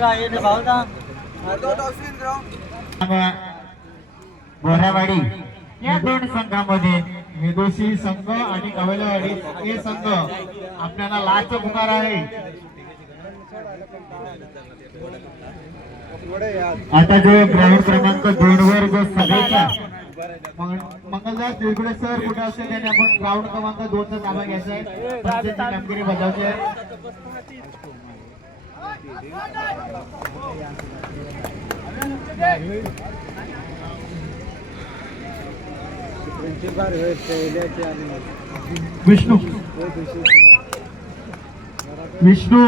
राहिले रे भाऊ का? बोरावाडी या दोन संघामध्ये मेदोशी संघ आणि कवलेवाडी हे संघ आपल्याला लास्ट पुकार आहे. आता जो ग्राउंड क्रमांक दोन वर जो सभेचा मंग- मंगलदास तिळगुडे सर कुठे असेल त्याने आपण ग्राउंड क्रमांक दोनचा ताबा घ्यायचा आहे. कामगिरी बजावची आहे विष्णू. विष्णू.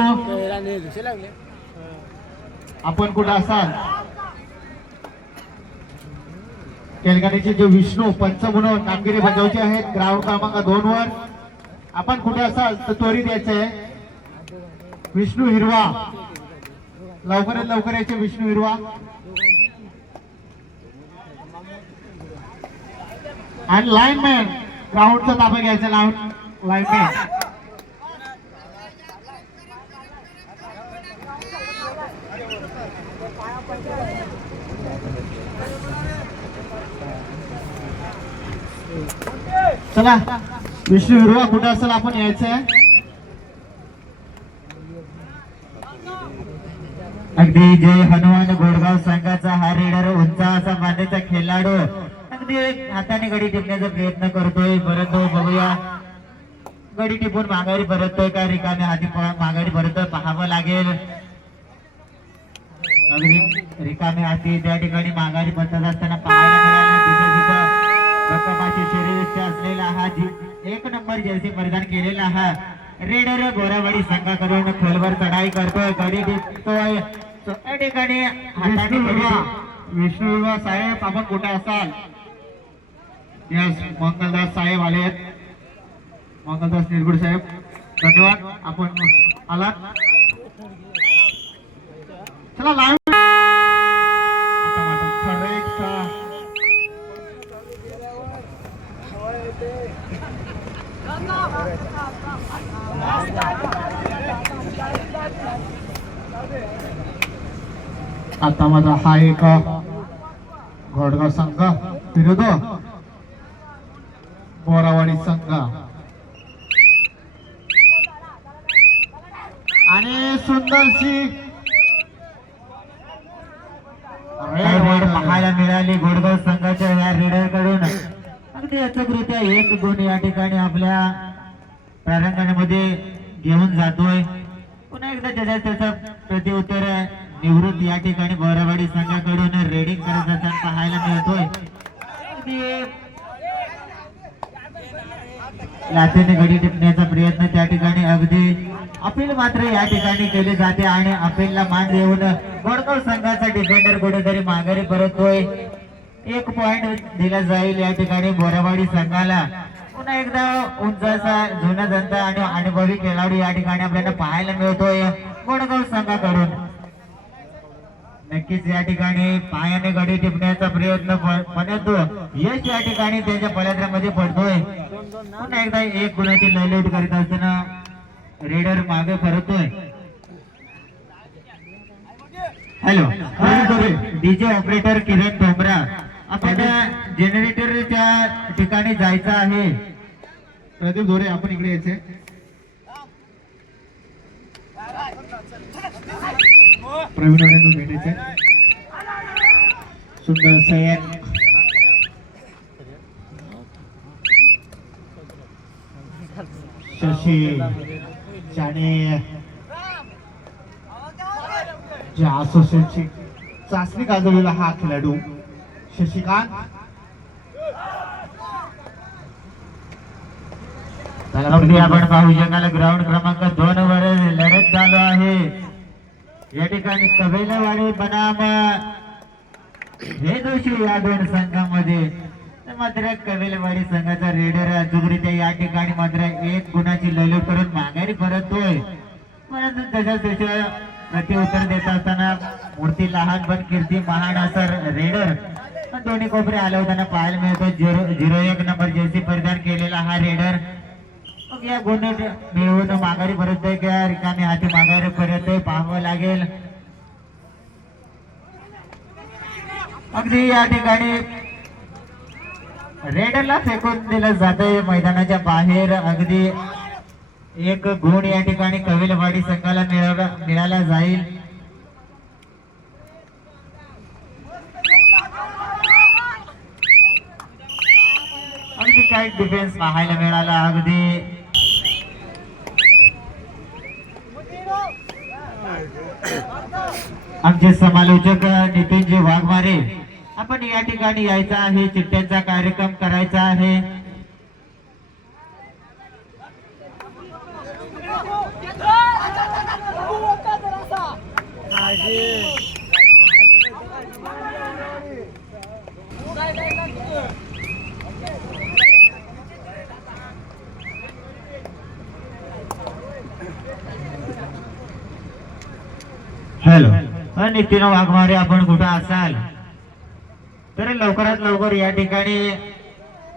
आपण कुठं असाल? केलगाडीचे जे विष्णू पंच कामगिरी बजावची आहेत ग्राउंड क्रमांक दोन वर. आपण कुठे असाल? तर त्वरित यायचं आहे विष्णू हिरवा. लवकरात लवकर याचे विष्णू हिरवा. आणि लाईनमॅन ग्राउंडचा ताबा घ्यायचा लाईन लाईनमॅन चला विष्णू हिरवा कुठे असेल आपण यायचं आहे अगदी जय हनुमान गोडगाव संघाचा हा रेडर उंचा असा मानेचा खेळाडू अगदी हाताने गडी टिपण्याचा प्रयत्न करतोय. परंतु बघूया. गडी टिपून माघारी परततोय का रिकामे हाती माघारी परत पाहावं लागेल. अगदी रिकामे हाती त्या ठिकाणी माघारी परतत असताना पाहायला मिळालं. तिथं तिथं शरीर असलेला हा एक नंबर जर्सी परिधान केलेला हा रेडर गोरावाडी संघाकडून खोलवर चढाई करतोय गडी टिपतोय. So, त्या ठिकाणी विष्णू हिरवा साहेब आपण कुठे असाल? यस मंगलदास साहेब आले आहेत. मंगलदास निरगुड साहेब धन्यवाद. आपण आलात. चला लाईव्ह आता माझा हा एक घोडगाव संघ विरुद्ध बोरावाडी संघ. आणि सुंदरशी रेड पाहायला मिळाली घोडगाव संघाच्या या रेडरकडून अगदी अचकरित्या एक गुण या ठिकाणी आपल्या प्रारंगणामध्ये घेऊन जातोय. पुन्हा एकदा त्याच्या त्याचं आहे. निवृत्त या ठिकाणी बोरावाडी संघाकडून रेडिंग करत असताना पाहायला मिळतोय. लाथेने गडी टिपण्याचा प्रयत्न त्या ठिकाणी अगदी अपील मात्र या ठिकाणी केली जाते आणि अपीलला मान देऊन गोडगाव संघाचा डिफेंडर कुठेतरी माघारी परततोय. एक पॉइंट दिला जाईल या ठिकाणी बोरावाडी संघाला. पुन्हा एकदा उंच असा जुना जनता आणि अनुभवी खेळाडू या ठिकाणी आपल्याला पाहायला मिळतोय. गोडगाव संघाकडून. नक्कीच या ठिकाणी पायाने गडी टिपण्याचा प्रयत्न प- परंतु यश या ठिकाणी त्याच्या पलद्रामध्ये पडतोय. पुन्हा एकदा एक गुणाची लयलूट करीत असताना रेडर मागे परतोय hello. DJ operator Kiran Dhomra आपल्याला जनरेटरच्या ठिकाणी जायचं आहे. प्रदीप धोरे आपण इकडे यायचे. प्रवीण भेटायचे सुंदर सय्यद शशी ज्याने ज्या असोसिएटची चाचणी गाजवलेला हा खेळाडू शशिकांत. आपण पाहू शकाल ग्राउंड क्रमांक दोन वर लढत चालू आहे. या ठिकाणी कबेलवाडी बनाम हे दोषी या दोन संघामध्ये. मात्र कबेलवाडी संघाचा रेडर अचूकरित्या या ठिकाणी मात्र एक गुणाची ललूट करून माघारी परततोय. परंतु त्याच्या त्याच्या प्रत्युत्तर देत असताना मूर्ती लहान पण कीर्ती महान असा रेडर. दोन्ही कोपरे हलवताना पाहायला मिळतो झिरो झिरो एक नंबर जर्सी परिधान केलेला हा रेडर. मग या गुण मिळवून माघारी परत आहे का? रिकामी हाती माघारी परत आहे. पाहावं लागेल. अगदी या ठिकाणी रेडला फेकून दिलं जातंय. मैदानाच्या बाहेर अगदी एक गुण या ठिकाणी कविलवाडी संघाला मिळवला मिळाला जाईल. अगदी काही डिफेन्स पाहायला मिळाला. अगदी आमचे समालोचक नितीनजी वाघमारे आपण या ठिकाणी यायचं आहे चिठ्ठ्यांचा कार्यक्रम करायचा आहे. हॅलो नितीन वाघमारे आपण कुठं असाल? तर लवकरात लवकर या ठिकाणी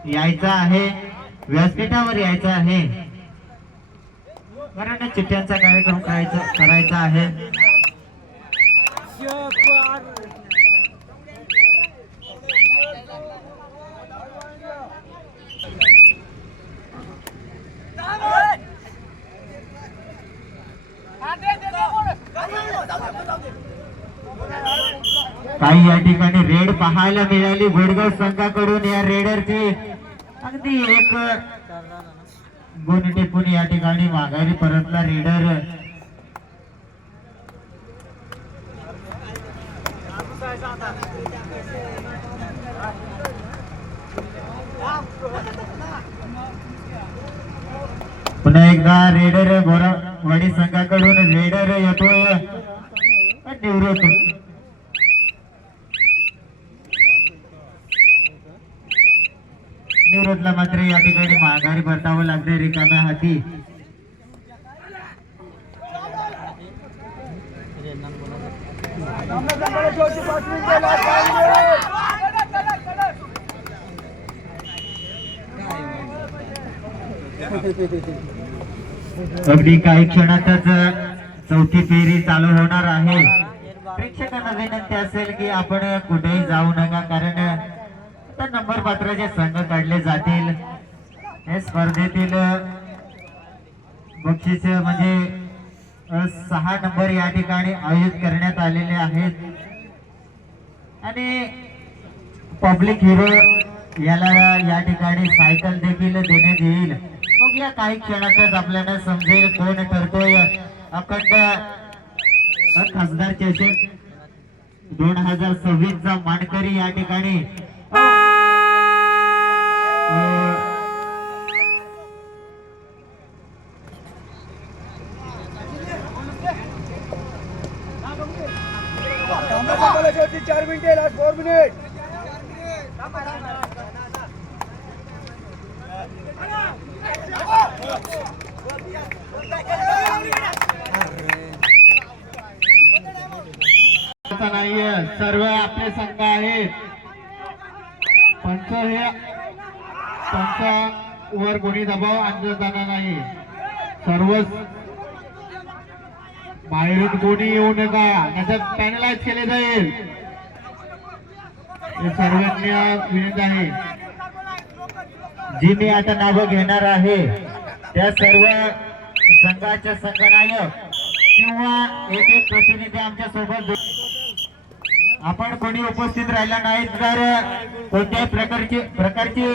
यायचं आहे. व्यासपीठावर यायचं आहे. कारण चिठ्ठ्यांचा कार्यक्रम करायचा करायचा आहे. काही या ठिकाणी रेड पाहायला मिळाली. गोडगाव संघाकडून या रेडरची अगदी एक गुण टिपून या ठिकाणी माघारी परतला रेडर. पुन्हा एकदा रेडर बोरावाडी संघाकडून रेडर येतोय. निवृत्त. निवृत्तला मात्र या ठिकाणी माघारी परतावं लागते रिकाम्या हाती. अगदी काही क्षणातच चौथी फेरी चालू होणार आहे. प्रेक्षकांना विनंती असेल की आपण कुठेही जाऊ नका कारण तर नंबर पात्राचे संघ काढले जातील. या स्पर्धेतील बक्षीस म्हणजे सहा नंबर या ठिकाणी आयोजित करण्यात आलेले आहेत. आणि पब्लिक हिरो याला या ठिकाणी सायकल देखील देण्यात येईल. मग या काही क्षणातच आपल्याला समजेल कोण ठरतोय. अखंड खासदार चषक दोन हजार सव्वीस चा मानकरी या ठिकाणी. चार मिनिटे लास्ट फोर मिनिट नाहीये सर्व आपले संघ आहेत. पंच हे पंच वर कोणी दबाव आणला जाणार नाही. सर्व बाहेरून कोणी येऊ नका. त्याच्यात पॅनलाइज केले जाईल. हे सर्वांनी विनंती आहे. जी मी आता नावं घेणार आहे त्या सर्व संघाच्या संघनायक किंवा एक एक प्रतिनिधी आमच्यासोबत आपण कोणी उपस्थित राहिला नाही तर कोणत्याही प्रकारची प्रकारची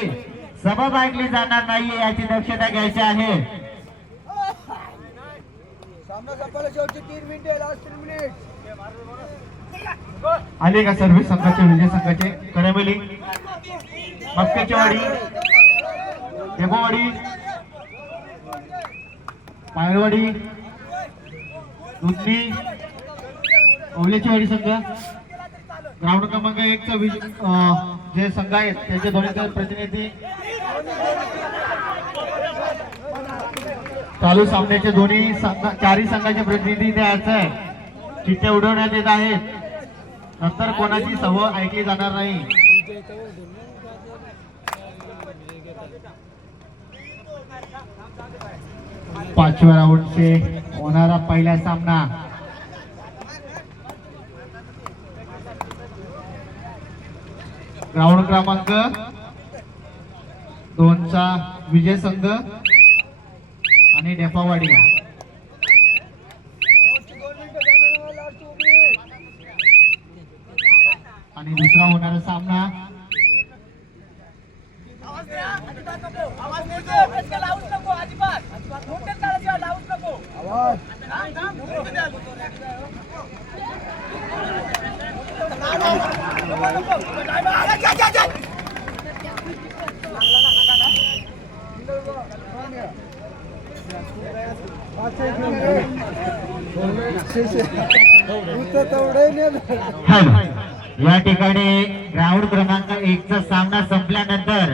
सभा ऐकली जाणार नाही याची दक्षता घ्यायची आहे सामना संपायला शेवटचे तीन मिनिटे लास्ट तीन मिनिट आले का सर्व संघाचे विजय संघाचे? करेमेली मक्क्याची वाडी देगोवाडी पायरवाडी दुधनी ओल्याची वाडी संघ. ग्राउंड क्रमांक एक चा जे संघ आहेत त्याचे दोन्ही प्रतिनिधी. चालू सामन्याचे दोन्ही संघ चारही संघाचे प्रतिनिधी इथे आहे. चिठ्ठ्या उडवण्यात येत आहेत नंतर कोणाची सवय ऐकली जाणार नाही. पाचव्या राऊंडचे होणारा पहिला सामना. ग्राउंड क्रमांक दोनचा विजय संघ. आणि डेपावाडी. शेवटची दोन मिनिटं थांबा लास्ट टू मिनिट आणि दुसरा होणारा सामना. आवाज हॅलो या ठिकाणी ग्राउंड क्रमांक एक चा सामना संपल्यानंतर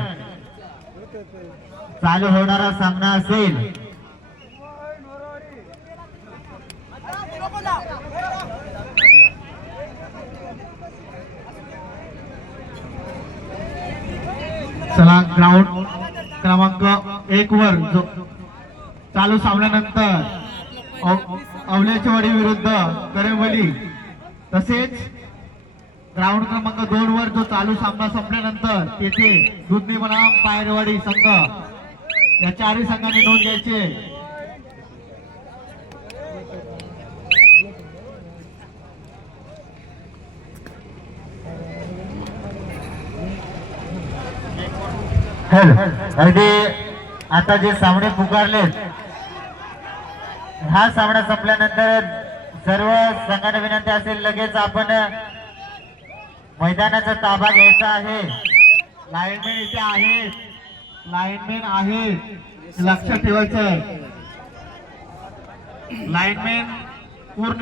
चालू होणारा सामना असेल. चला ग्राउंड क्रमांक एक वर जो चालू सामन्यानंतर. अव- अवल्याचेवाडी विरुद्ध करेवली. तसेच ग्राउंड क्रमांक दोन वर जो चालू सामना संपल्यानंतर तेथे दुधनी बनाम पायरवाडी संघ या चारही संघाने नोंद घ्यायचे. हॅलो अगदी आता जे सामने पुकारलेत हा सामना संपल्यानंतर सर्व संघाने विनंती असेल लगेच आपण मैदानाचा ताबा घ्यायचा आहे. लाईनमॅन इथे आहे. लाईनमॅन आहे. लक्षात ठेवायचं लाईनमॅन पूर्ण